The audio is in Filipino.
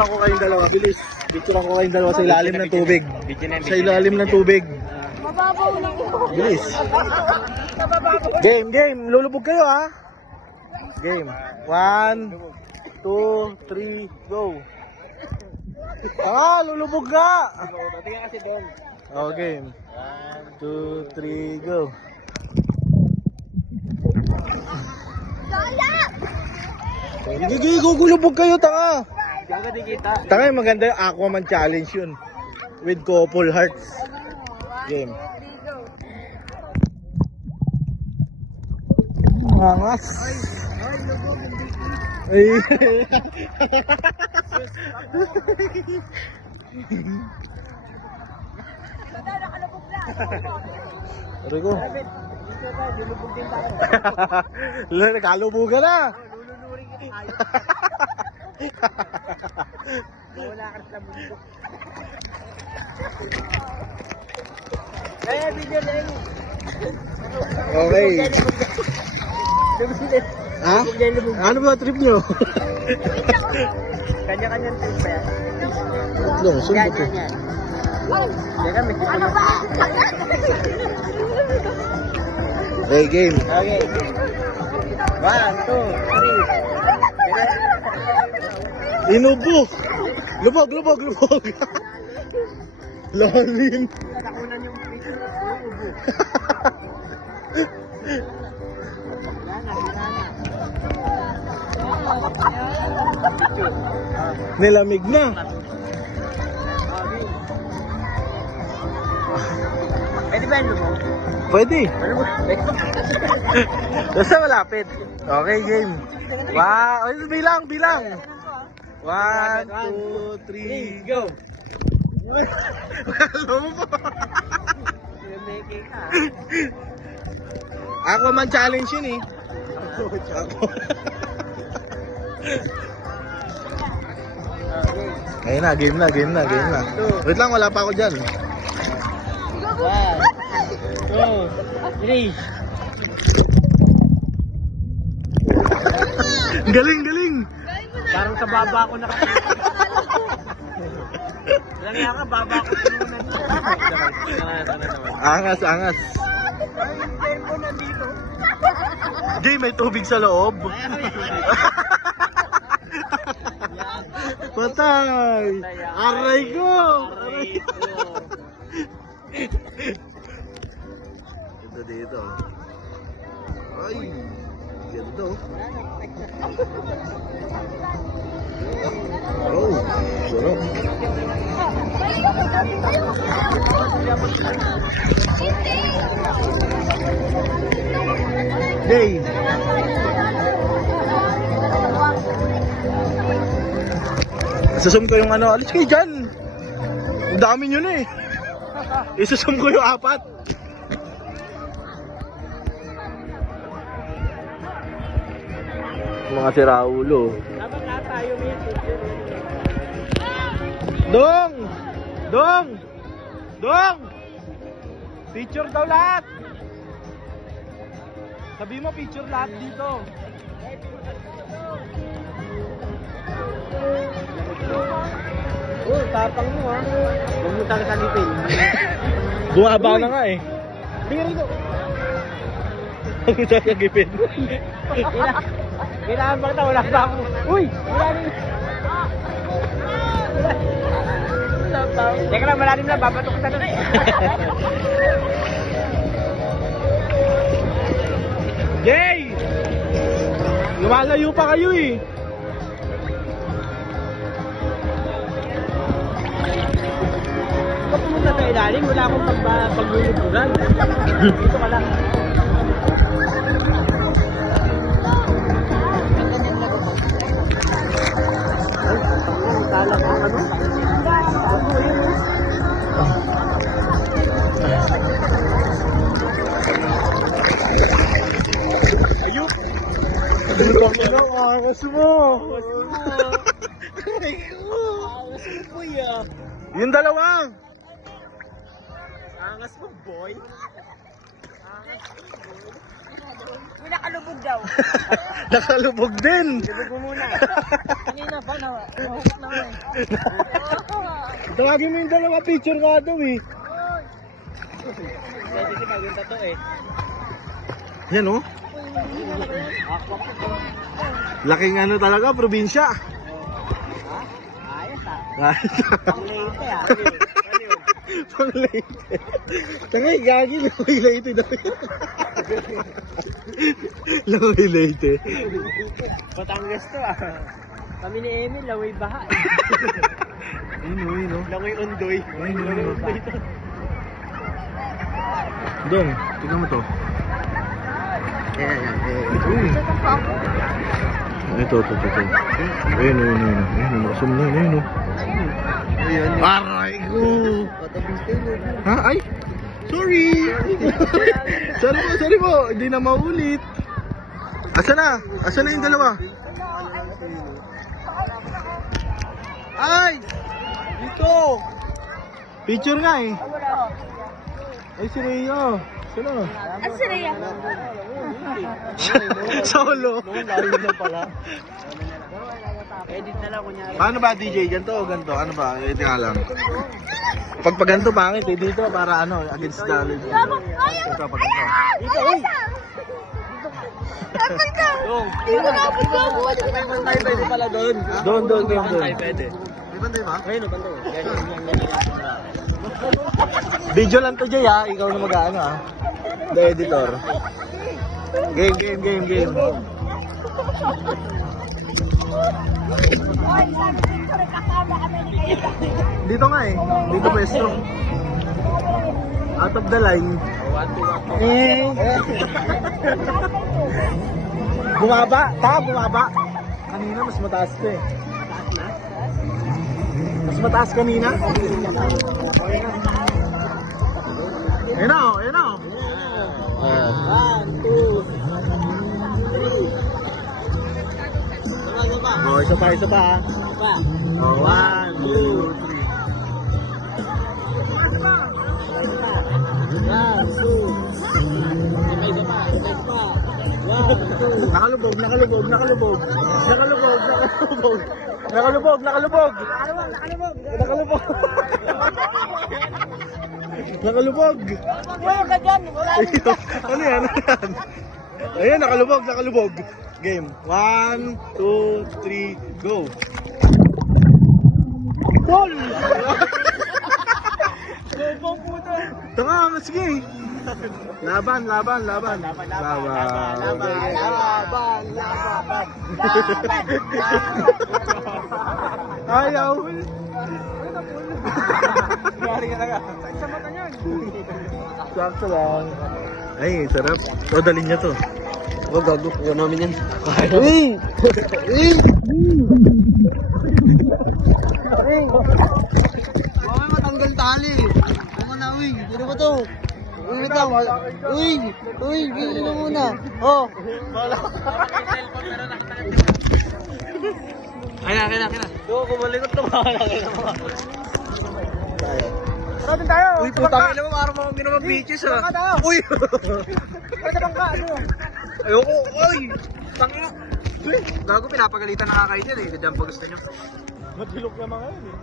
picturean ko kayong dalawa. Bilis. Picturean ko kayong dalawa sa ilalim ng tubig. Sa ilalim ng tubig. Mababaw lang yun. Bilis. Game. Lulubog kayo ha. Game. 1, 2, 3, go. Lulubog ka. Tingnan kasi doon. Oh, game. 1, 2, 3, go. Gigi, gugulubog kayo, tanga. Diyan ka di kita. Tanga, maganda yung Aquaman challenge yun. With couple hearts. Game. Angas. Ay. Rico. Nakalubugan na. Wala ka sa bundok. Kaya video lang. Okay. Ha? Ano ba trip nyo? Kanya-kanyang trip pa yan. Tatlong, sunod ko. Yan. Teka, may Ano ba? Okay, game. Okay. 1, 2, 3. Inubo! Lubog! Lalim! Nakunan yung picture. Nilamig na. Pwede ba yun mo? Pwede. Ano mo? Basta malapit. Okay, game. Wow! Ay, bilang! 1, 2, 3, go! Alam mo pa. Pinameke ka. Aquaman challenge yun eh. Ayun na, game na. Wait lang, wala pa ako dyan. 1, 2, 3. Galing! Parang sa baba ako nakakita. Lang yan ka, baba ako pinunan. Angas. Tempo nandito. Jay, may tubig sa loob. Patay! Aray ko! Dito. Ay! Ganda oh. Oh, sarap. Jay! Isusum ko yung ano, alis kayo dyan. Ang dami nyo na eh. Isusum ko yung 4. Mga siraulo. Dapat na tayo may picture. Dong! Picture daw lahat. Sabi mo picture lahat dito. Oh, tapang mo ha. Huwag mo tayo salipin. Bumaba na nga eh. Bigyan ko. Huwag mo tayo gipin. Kailangan ba kita? Wala pa ako. Uy! Wala rin. Teka lang, malalim lang. Babatok ka na. Jay! Lumalayo pa kayo eh. Kapag pumunta sa ilalim, wala akong paglulubugan. Dito ka lang. Kala ko ano? Ayup! Ano na, angas mo! Angas mo, boy ah. Yung dalawa! Angas mo, boy. Angas mo, boy. nakalubog daw. Nakalubog din. Lubog mo muna. Kanina pa, nahukot na ako eh. Tawagin mo yung dalawa picture nga daw eh. Pwede si bagong tato eh. Yan oh. Laking ano talaga, probinsya. Ayos ah. Ayos. Ang late ah. Pang late. Tangay, gagi. Lakoy late daw. Lakoy late. Batangas to ah. Kami ni Emil, laway baha eh. Yun oh. Laway undoy. Laway undoy to. Dong, tingnan mo to. Ito. Ayun. Nakasum na, ayun oh. Aray ko. Ha? Ay? Sorry. Sorry po. Hindi na maulit. Asa na yung dalawa? Ay! Dito! Picture nga eh. Ay, si Rhea. Sino? Ang siriya. Solo. Edit na lang kunyari. Paano ba DJ? Ganto o ganto? Ano ba? Ito nga lang. Pag ganto pangit eh. Dito para ano, against the live. Ito pag ganto. Dito, uy! Tapos ka. Dong! Tapos ka. May bantay pwede pala doon. Doon. Bantay pwede. May bantay ba? Ayun, bantay. Yan. Video lang to Jay ha. Ikaw na mag-ano ha. The editor. Game. Ay, sabi ko rin kasama kami ni kayo. Dito nga eh. Dito pwesto. Out of the line. Bumaba. Bumaba. Kanina mas mataas ka eh. Mas mataas kanina. Ayun na oh. 1, 2, 3. Oh, isa pa. Oh, 1, 2, 3. Nakalubog. Nakalubog. Wala ka dyan. Wala ka. Ano yan? Ayan, nakalubog. Game. 1, 2, 3, go. Ball! Tanga, sige. Laban. Ayaw. Gari ka na nga. Sa mata niyan. Sakto lang. Ay, sarap. O, dalhin niya to. Huwag gago. Huwag namin yan. Uy! Mamay matanggal tali. Ano na, uy? Ano ba to? Uy, gilin na muna. Oh. Kaya. Doon, kumalikot na mga. Tara tayo. Uy, putang ina mo, parang mga ginawa bitches ha. Uy! Pwede bang ka? Ano? Ayoko, uy! Tangina! Gago, pinapagalitan na kakay dyan eh. Dadyan pa gusto nyo. Madilok na mga yun eh.